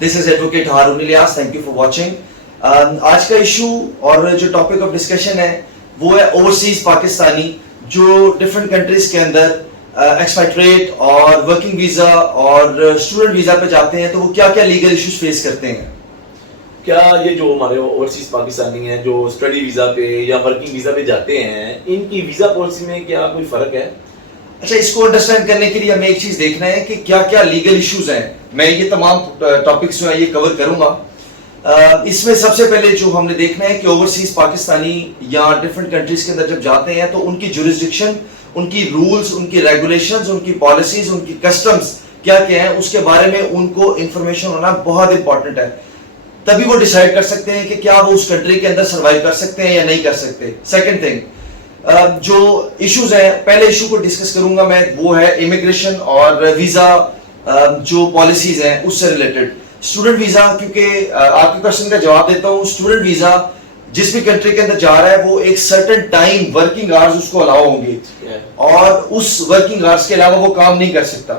This is Advocate Harun Ilyas. Thank you for watching. आज का issue और जो टॉपिक ऑफ डिस्कशन है वो है ओवरसीज पाकिस्तानी जो डिफरेंट कंट्रीज के अंदर एक्सपेट्रिएट और वर्किंग वीजा और स्टूडेंट वीजा पे जाते हैं तो वो क्या क्या लीगल इश्यूज फेस करते हैं. क्या ये जो हमारे ओवरसीज पाकिस्तानी हैं जो स्टडी वीजा पे या वर्किंग वीजा पे जाते हैं इनकी वीजा पॉलिसी में क्या कोई फर्क है? अच्छा, इसको अंडरस्टैंड करने के लिए हमें एक चीज देखना है कि क्या क्या लीगल इश्यूज हैं. मैं ये तमाम टॉपिक्स जो है ये कवर करूंगा. इसमें सबसे पहले जो हमने देखना है कि ओवरसीज पाकिस्तानी या डिफरेंट कंट्रीज के अंदर जब जाते हैं तो उनकी जुरिस्डिक्शन, उनकी रूल्स, उनकी रेगुलेशंस, उनकी पॉलिसीज, उनकी कस्टम्स क्या क्या है उसके बारे में उनको इंफॉर्मेशन होना बहुत इंपॉर्टेंट है. तभी वो डिसाइड कर सकते हैं कि क्या वो उस कंट्री के अंदर सर्वाइव कर सकते हैं या नहीं कर सकते. सेकंड थिंग, जो इश्यूज हैं, पहले इशू को डिस्कस करूंगा मैं, वो है इमिग्रेशन और वीजा जो पॉलिसीज हैं उससे रिलेटेड. स्टूडेंट वीजा, क्योंकि आपके क्वेश्चन का जवाब देता हूँ, स्टूडेंट वीजा जिस भी कंट्री के अंदर जा रहा है वो एक सर्टेन टाइम वर्किंग आवर्स उसको अलाउ होंगे और उस वर्किंग आवर्स के अलावा वो काम नहीं कर सकता.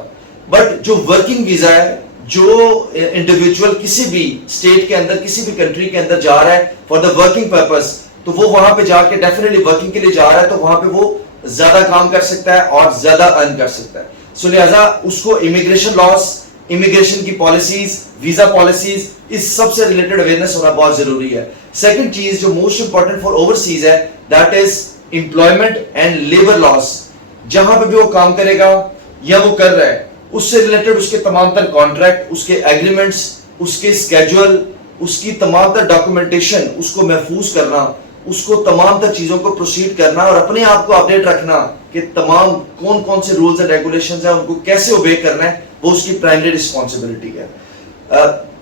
बट जो वर्किंग वीजा है, जो इंडिविजुअल किसी भी स्टेट के अंदर किसी भी कंट्री के अंदर जा रहा है फॉर द वर्किंग पर्पस, तो वो वहां पे जाके डेफिनेटली वर्किंग के लिए जा रहा है तो वहां पे वो ज्यादा काम कर सकता है और ज्यादा अर्न कर सकता है. सो लिहाजा उसको इमिग्रेशन लॉस, इमिग्रेशन की पॉलिसीज, वीजा पॉलिसीज, इस सब से रिलेटेड अवेयरनेस होना बहुत जरूरी है. सेकंड चीज जो मोस्ट इंपॉर्टेंट फॉर ओवरसीज है that is employment and labour laws. जहां पे भी वो काम करेगा या वो कर रहा है उससे रिलेटेड उसके तमाम तर कॉन्ट्रैक्ट, उसके एग्रीमेंट्स, उसके स्केड्यूल, उसकी तमाम तर डॉक्यूमेंटेशन उसको महफूज करना, उसको तमाम तर चीजों को प्रोसीड करना और अपने आप को अपडेट रखना कि तमाम कौन कौन से रूल्स एंड रेगुलेशंस हैं उनको कैसे ओबे करना है, वो उसकी प्राइमरी रिस्पॉन्सिबिलिटी है.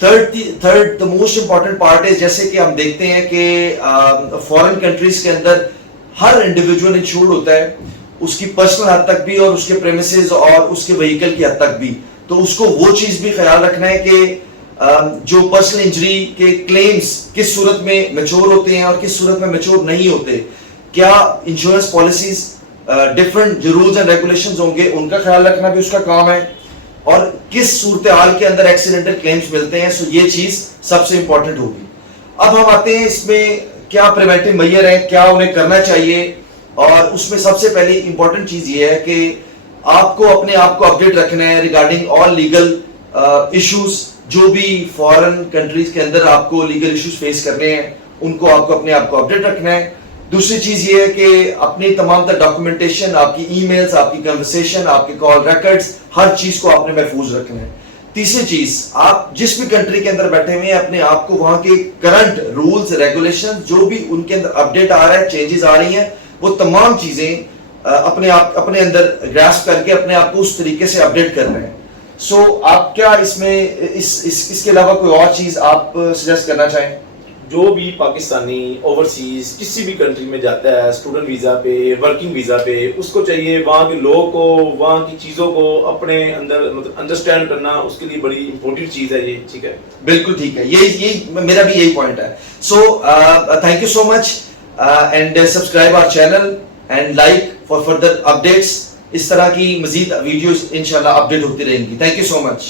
Third the most important part है, जैसे कि हम देखते हैं कि फॉरेन कंट्रीज के अंदर हर इंडिविजुअल इंश्योर्ड होता है, उसकी पर्सनल हद तक भी और उसके प्रेमिसेस और उसके व्हीकल की हद तक भी. तो उसको वो चीज भी ख्याल रखना है कि जो पर्सनल इंजरी के क्लेम्स किस सूरत में मैच्योर होते हैं और किस सूरत में मैच्योर नहीं होते, क्या इंश्योरेंस पॉलिसीज, डिफरेंट जो रूल्स एंड रेगुलेशंस होंगे उनका ख्याल रखना भी उसका काम है और किस सूरत हाल के अंदर एक्सीडेंटल क्लेम्स मिलते हैं. सो ये चीज सबसे इंपॉर्टेंट होगी. अब हम आते हैं इसमें क्या प्रिवेंटिव मेजर है, क्या उन्हें करना चाहिए. और उसमें सबसे पहली इंपॉर्टेंट चीज ये है कि आपको अपने आप को अपडेट रखना है रिगार्डिंग ऑल लीगल इश्यूज. जो भी फॉरेन कंट्रीज के अंदर आपको लीगल इश्यूज फेस करने हैं उनको आपको अपने आप को अपडेट रखना है. दूसरी चीज ये है कि अपनी तमाम तर डॉक्यूमेंटेशन, आपकी ईमेल्स, आपकी कन्वर्सेशन, आपके कॉल रिकॉर्ड्स, हर चीज को आपने महफूज रखना है. तीसरी चीज, आप जिस भी कंट्री के अंदर बैठे हुए हैं अपने आप को वहां के करंट रूल्स, रेगुलेशन, जो भी उनके अंदर अपडेट आ रहा है, चेंजेस आ रही हैं, वो तमाम चीजें अपने अंदर ग्रास्प करके अपने आप को उस तरीके से अपडेट कर रहे हैं. सो आप क्या इसमें इसके अलावा कोई और चीज आप सजेस्ट करना चाहें? जो भी पाकिस्तानी ओवरसीज किसी भी कंट्री में जाता है स्टूडेंट वीजा पे, वर्किंग वीजा पे, उसको चाहिए वहाँ के लोगों को, वहाँ की चीजों को अपने अंदर मतलब अंडरस्टैंड करना, उसके लिए बड़ी इंपॉर्टेंट चीज है ये. ठीक है, बिल्कुल ठीक है, ये मेरा भी यही पॉइंट है. So thank you so much and subscribe our channel and like for further updates. इस तरह की मजीद वीडियोस इंशाल्लाह अपडेट होती रहेंगी. Thank you so much.